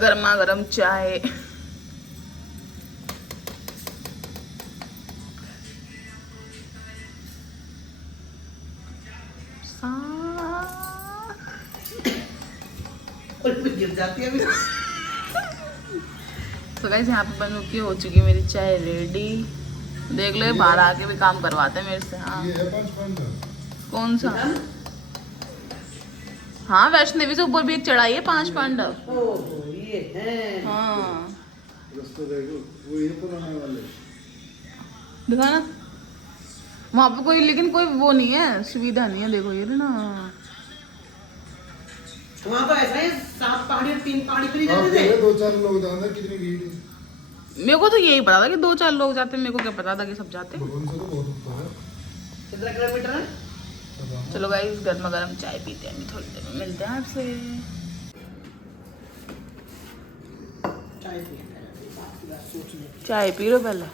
गर्मा गर्म चाय। गिर जाती है अभी। तो गाइस यहाँ पे बन के हो चुकी है मेरी चाय रेडी। देख ले बाहर आके भी काम करवाते हैं मेरे से। हाँ ये है 5 पाउंड का। कौन सा? हाँ वैष्णवी से ऊपर भी एक चढ़ाई है 5 पांडव। ओहो ये है। हाँ रास्ता देखो वो ये तो आने वाले। दिखाना वहाँ पे कोई, लेकिन कोई वो नहीं है, सुविधा नहीं है। देखो ये ना वहाँ तो ऐसा है 7 पहाड़ी और 3 पहाड़ी पर ही आप जाते थे। 2-4 लोग जाना कितनी भीड़ है। मेरे को तो यही पता था कि 2-4 लोग जाते हैं। मेरे को क्या पता था कि सब जाते हैं। भवन से तो बहुत ऊपर है। कितना किलोमीटर है? चलो गाइस गर्मा गर्म चाय पीते हैं, थोड़ी देर में मिलते हैं आपसे। चाय पी बात की बात सोचने की। चाय पी लो पहले।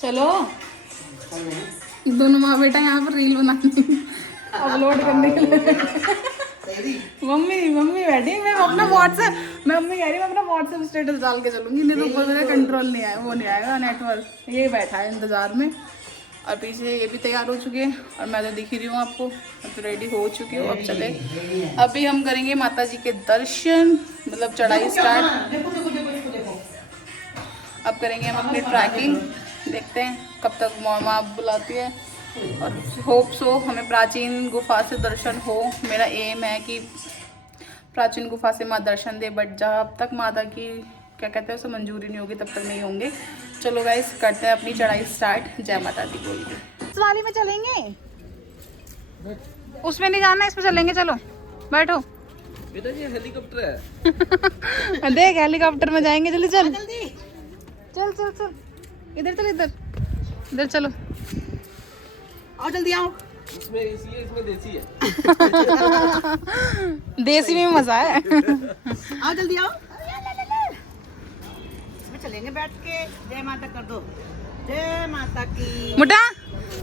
चलो दोनों माँ बेटा यहाँ पर रील बनाने अपलोड करने के लिए। मम्मी बैठी, मैं अपना व्हाट्सएप, मैं मम्मी कह रही मैं अपना व्हाट्सएप स्टेटस डाल के चलूंगी, नहीं तो ऊपर मेरा कंट्रोल नहीं आया, वो नहीं आएगा नेटवर्क। ये बैठा है इंतजार में और पीछे ये भी तैयार हो चुके हैं और मैं तो दिख ही रही हूँ आपको, मैं तो रेडी हो चुकी हूँ। अब चले, अभी हम करेंगे माता जी के दर्शन, मतलब चढ़ाई स्टार्ट। देखो देखो देखो इसको देखो। अब करेंगे हम अपनी ट्रैकिंग, देखते हैं कब तक माँ बुलाती है। और होप सो हमें प्राचीन गुफा से दर्शन हो। मेरा एम है कि प्राचीन गुफा से माँ दर्शन दे, बट जब तक माता की क्या कहते हैं उसे मंजूरी नहीं होगी तब तक नहीं होंगे। चलो गाइस करते हैं अपनी चढ़ाई स्टार्ट, जय माता दी बोल के। इस वाली में चलेंगे, उसमें नहीं जाना, इसमें चलेंगे। चलो बैठो बेटा ये हेलीकॉप्टर है। देख हेलीकॉप्टर में जाएंगे। जल्दी चल जल्दी चल चल चल, इधर चल, इधर इधर चलो, आओ जल्दी आओ। इसमें एसी है, इसमें देसी है। देसी में मजा है। आओ जल्दी आओ। इसमें चलेंगे बैठ के। जय माता कर दो। जय माता की। मुटा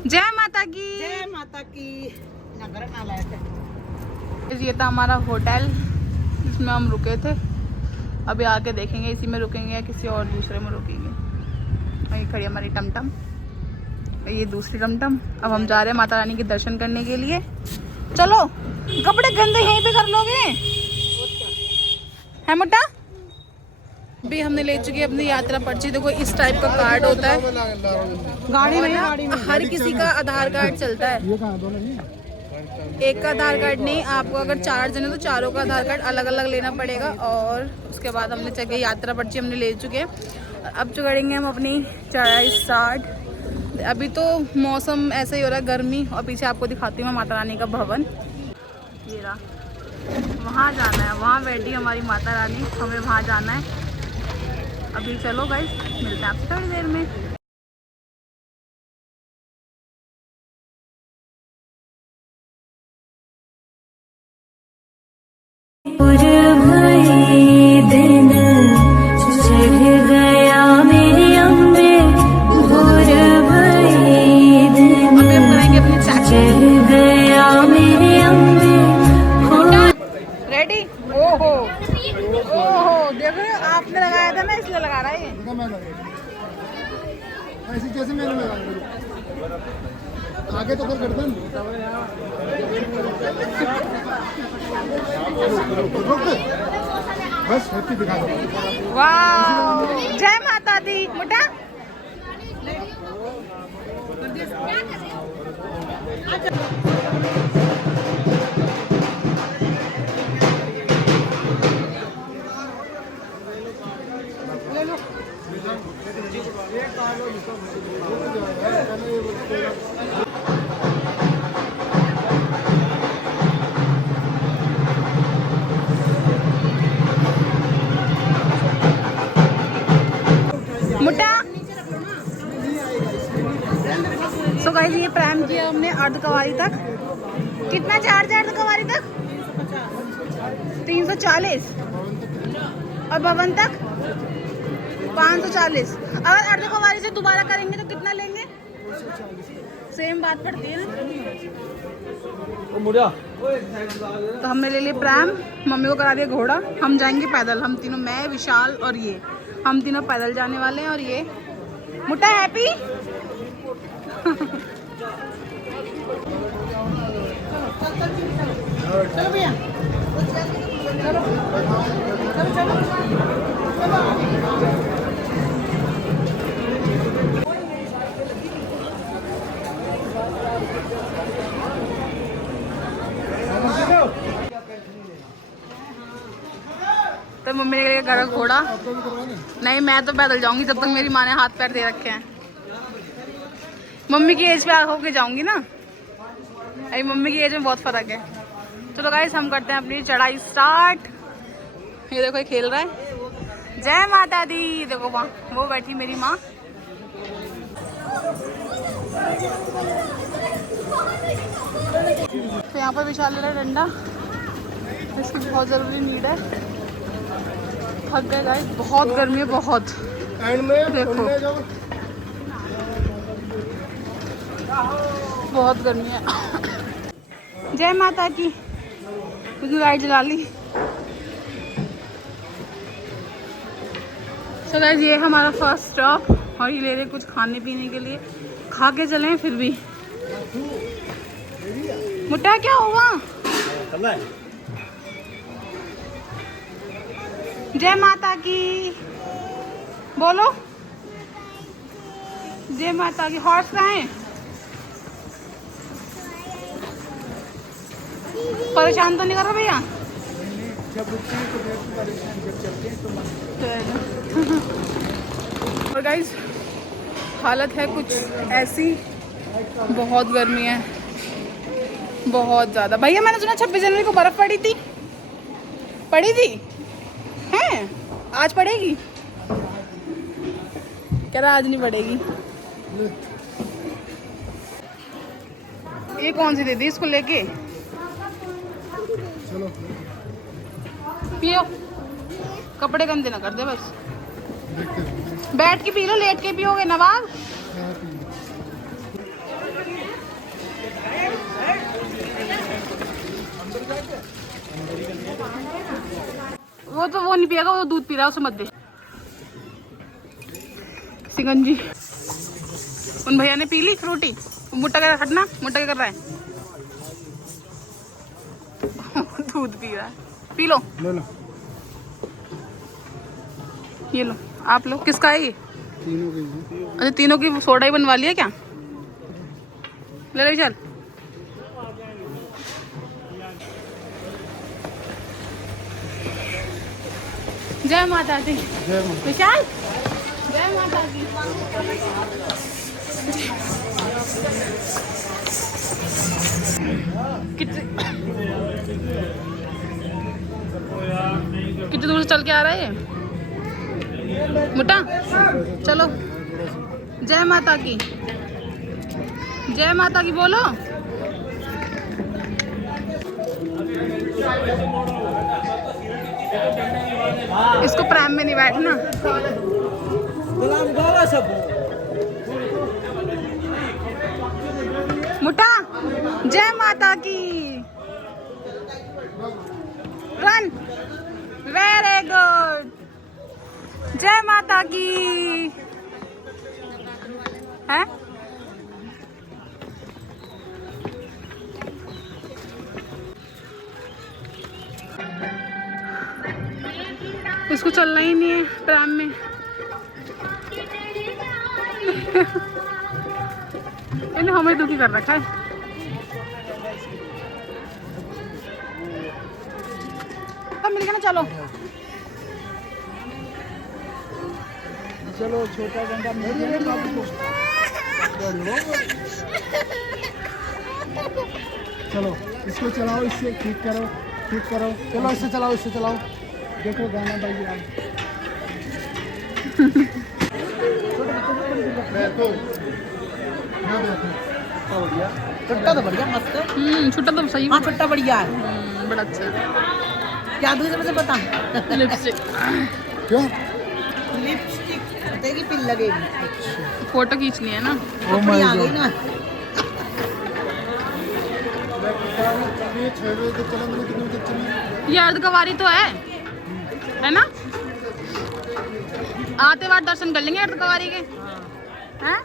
जय माता की। जय माता की। ना घर ना लायक है। ये था हमारा होटल जिसमें हम रुके थे। अभी आके देखेंगे इसी में रुकेंगे या किसी और दूसरे में रुकेंगे। ये खड़ी हमारी टमटम, ये दूसरी टमटम। अब हम जा रहे हैं माता रानी के दर्शन करने के लिए। चलो कपड़े गंदे यहीं पे कर लोगे है मुट्टा। भी हमने ले चुकी है अपनी यात्रा पर्ची। देखो इस टाइप का कार्ड होता है गाड़ी में, हर किसी का आधार कार्ड चलता है। एक का आधार कार्ड नहीं, आपको अगर 4 जने तो चारों का आधार कार्ड अलग अलग लेना पड़ेगा। और उसके बाद हमने चढ़ यात्रा पर्ची हमने ले चुके हैं। अब जो करेंगे हम अपनी चढ़ाई स्टार्ट। अभी तो मौसम ऐसा ही हो रहा है, गर्मी। और पीछे आपको दिखाती हूँ मैं माता रानी का भवन, ये रहा। वहाँ जाना है, वहाँ बैठी हमारी माता रानी, हमें वहाँ जाना है। अभी चलो गाइस मिलते हैं आपसे थोड़ी देर में। रेडी? ओहो ओहो देख रहे हो, आपने लगाया था ना इसलिए लगा रहा है ये। ऐसी जैसे मैंने लगाया आगे तो कर गर्दन बस हैप्पी दिखा दो। वाह जय माता दी। मुटा मुटा। सो गाइस ये प्राइम किया हमने अर्धकवारी तक। कितना चार्ज है अर्धकवारी तक? 340। और भवन तक 540। अगर अर्धकवारी से दोबारा करेंगे तो कितना लेंगे? सेम बात पड़ती है ना। ओ मुड़िया तो हमने ले लिया प्रैम, मम्मी को करा दिया घोड़ा। हम जाएंगे पैदल, हम तीनों, मैं, विशाल और ये, हम तीनों पैदल जाने वाले हैं। और ये मुट्टा हैप्पी। चलो भैया, चलो चलो चलो तो मम्मी ने करा घोड़ा। नहीं, मैं तो पैदल जाऊंगी जब तक मेरी माँ ने हाथ पैर दे रखे हैं। मम्मी की एज पे होके जाऊंगी ना, अभी मम्मी की एज में बहुत फर्क है। चलो गाइस, हम करते हैं अपनी चढ़ाई स्टार्ट। ये देखो, ये खेल रहा है। जय माता दी। देखो वहाँ वो बैठी मेरी माँ। तो यहाँ पर विशाल ले रहा है डंडा, इसकी बहुत ज़रूरी नीड है। थक गए गाइस, बहुत गर्मी है, बहुत। देखो बहुत गर्मी है। जय माता की। क्योंकि लाइट जला ली। सो गाइस, ये हमारा फर्स्ट स्टॉप और ये ले रहे कुछ खाने पीने के लिए। खा के चले फिर भी। मुट्टा क्या हुआ? जय माता की बोलो। जय माता की। हॉर्स कहाँ है? परेशान तो नहीं कर रहा भैया? और गाइस, हालत है कुछ ऐसी, बहुत गर्मी है, बहुत ज़्यादा। भैया मैंने सुना 26 जनवरी को बर्फ़ पड़ी थी। पड़ी थी हैं? आज पड़ेगी? कह रहा आज नहीं पड़ेगी। ये कौन सी दे दी इसको लेके? चलो पियो, कपड़े गंदे ना कर दे बस। बैठ के पी लो, लेट के पियोगे नवाब? वो तो वो नहीं पिएगा, वो दूध पी रहा है, उसे मत दे। सिकंजी उन भैया ने पी ली फ्रूटी। मुट्टा का हटना, मुट्टा क्या कर रहा है? दूध पी रहा है। पी लो, ले लो। ये लो आप लोग। किसका है ये? तीनों की। अच्छा, तीनों की सोडा ही बनवा लिया क्या? ले लो चल। जय माता दी। जय माता। विशाल, जय माता दी। कितनी दूर से चल के आ रहा है ये मुट्टा? चलो। जय माता की। जय माता की बोलो। इसको प्रैम में नहीं बैठना। मुट्टा, जय माता की। रन। Very good. जय माता की। है इसको चलना ही नहीं है प्रैम में। इन्हें हमें दुखी कर रखा है। अब मिल गया ना, चलो चलो छोटा डंडा मिल गया बाबू को। चलो इसको चलाओ, इससे ठीक करो, ठीक करो। चलो इससे चलाओ, इससे चलाओ। देखो गाना भाई आप। बढ़िया, छुट्टा तो बढ़िया, मस्त है। छुट्टा तो सही। हाँ, छुट्टा बढ़िया है। बड़ा अच्छा है। क्या दूसरे में से बता। लिपस्टिक। क्यों? लिपस्टिक तेरी पिन लगेगी। फोटो खींचनी है ना। अपनी आ गई ना। चलिए 6 बजे तक चलेंगे, कितने बजे तक चलेंगे? ये अर्धकवारी तो है ना? आते बार दर्शन कर लेंगे अर्धकवारी के, हैं?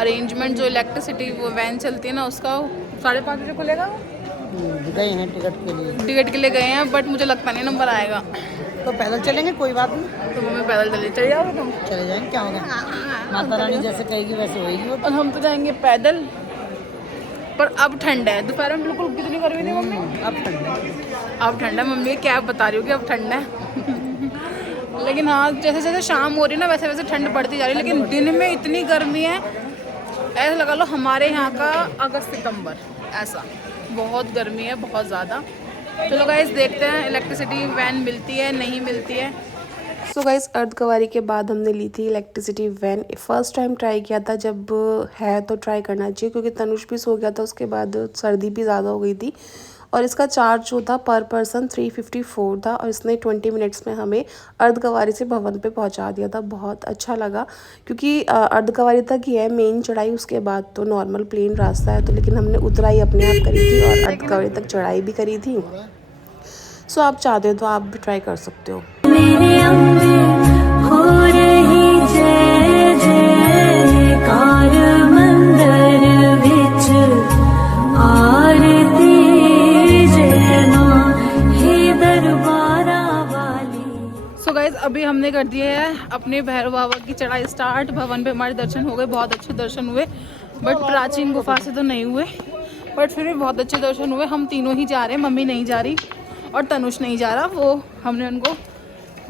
अरेंजमेंट जो इलेक्ट्रिसिटी वो वैन चलती है ना, उसका 5:30 बजे खुलेगा। गए हैं टिकट के लिए। टिकट के लिए गए हैं, बट मुझे लगता नहीं नंबर आएगा। तो पैदल चलेंगे, कोई बात नहीं, तो मम्मी पैदल चले जाओगे तुम? चले जाएंगे, क्या होगा, माता रानी जैसे कहेगी वैसे होएगी वो। और हम तो जाएंगे पैदल। पर अब ठंड है, दोपहर में बिल्कुल कितनी गर्मी थी मम्मी। अब ठंड है, अब ठंड है मम्मी, क्या बता रही हो कि अब ठंड है। लेकिन हाँ, जैसे जैसे शाम हो रही है ना, वैसे वैसे ठंड बढ़ती जा रही है। लेकिन दिन में इतनी गर्मी है, ऐसा लगा लो हमारे यहाँ का अगस्त सितंबर, ऐसा बहुत गर्मी है, बहुत ज़्यादा। चलो गाइस देखते हैं इलेक्ट्रिसिटी वैन मिलती है नहीं मिलती है। सो गाइस अर्धकवारी के बाद हमने ली थी electricity van. First time try किया था, जब है तो ट्राई करना चाहिए, क्योंकि तनुष भी सो गया था, उसके बाद सर्दी भी ज़्यादा हो गई थी। और इसका चार्ज जो था पर पर्सन 354 था, और इसने 20 मिनट्स में हमें अर्धकवारी से भवन पे पहुंचा दिया था। बहुत अच्छा लगा, क्योंकि अर्धकवारी तक ही है मेन चढ़ाई, उसके बाद तो नॉर्मल प्लेन रास्ता है। तो लेकिन हमने उतराई अपने आप करी थी और अर्धकवारी तक चढ़ाई भी करी थी। सो आप चाहते हो तो आप भी ट्राई कर सकते हो। सो गाइस अभी हमने कर दिए है अपने भैरव बाबा की चढ़ाई स्टार्ट। भवन पे हमारे दर्शन हो गए, बहुत अच्छे दर्शन हुए, बट प्राचीन गुफा से तो नहीं हुए, बट फिर भी बहुत अच्छे दर्शन हुए। हम तीनों ही जा रहे हैं, मम्मी नहीं जा रही और तनुष नहीं जा रहा। वो हमने उनको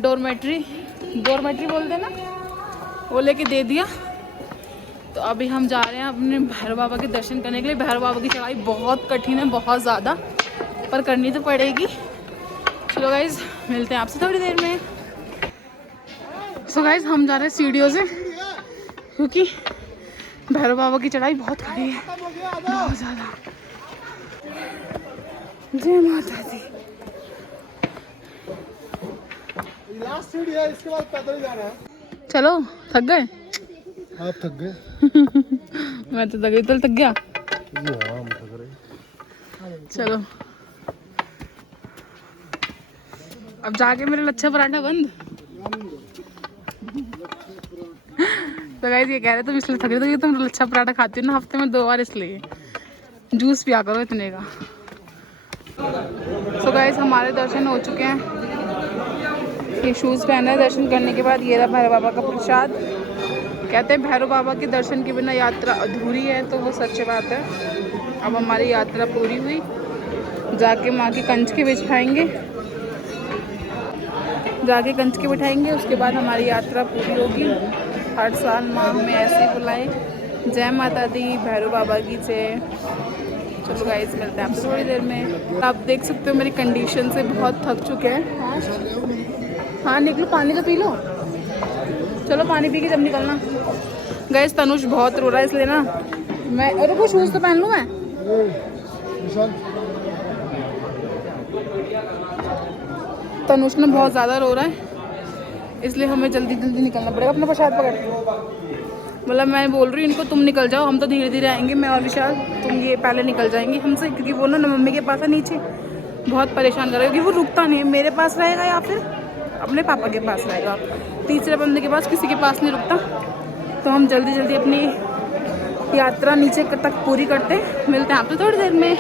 डोरमेट्री बोलते हैं ना, वो लेके दे दिया। तो अभी हम जा रहे हैं अपने भैरव बाबा के दर्शन करने के लिए। भैरव बाबा की चढ़ाई बहुत कठिन है, बहुत ज़्यादा, पर करनी तो पड़ेगी। चलो गाइज मिलते हैं आपसे थोड़ी देर में। सो गाइज हम जा रहे हैं सीढ़ियों से, क्योंकि भैरव बाबा की चढ़ाई बहुत कड़ी है, बहुत ज़्यादा। जय माता दी। लास्ट सीढ़ी है, इसके बाद पैदल ही जाना है। चलो थक गए? आप थक गए? मैं तो थक गई, तो थक गया। हम थक रहे। चलो अब जाके मेरे लच्छा पराठा बंद। तो गाइस ये कह रहे तुम इसलिए थक रहे थे कि तुम लच्छा पराठा खाती हो ना हफ्ते में 2 बार, इसलिए जूस पिया करो इतने का। सो गाइस हमारे दर्शन हो चुके हैं। ये शूज़ पहना है दर्शन करने के बाद। ये रहा भैरव बाबा का प्रसाद। कहते हैं भैरव बाबा के दर्शन के बिना यात्रा अधूरी है, तो वो सच्ची बात है। अब हमारी यात्रा पूरी हुई, जाके माँ की कंचकी बिछाएंगे, उसके बाद हमारी यात्रा पूरी होगी। हर साल माँ हमें ऐसे ही बुलाए। जय माता दी, भैरव बाबा की जय। चलो गाइस मिलते हैं आपसे थोड़ी देर में। आप देख सकते हो मेरी कंडीशन से बहुत थक चुके हैं। हाँ निकलो, पानी तो पी लो। चलो पानी पी के जब निकलना। गाइस तनुष बहुत रो रहा है, इसलिए ना मैं, अरे वो शूज़ तो पहन लूँ मैं। तनुष ना बहुत ज़्यादा रो रहा है, इसलिए हमें जल्दी जल्दी निकलना पड़ेगा। अपना प्रसाद पकड़, मतलब मैं बोल रही हूँ इनको तुम निकल जाओ, हम तो धीरे धीरे आएंगे, मैं और विशाल, तुम ये पहले निकल जाएंगे हमसे, क्योंकि वो ना मम्मी के पास है नीचे, बहुत परेशान कर रहा है, क्योंकि वो रुकता नहीं है। मेरे पास रहेगा या फिर अपने पापा के पास रहेगा, तीसरे बंदे के पास, किसी के पास नहीं रुकता। तो हम जल्दी जल्दी अपनी यात्रा नीचे तक पूरी करते हैं। मिलते हैं आपसे थोड़ी देर में।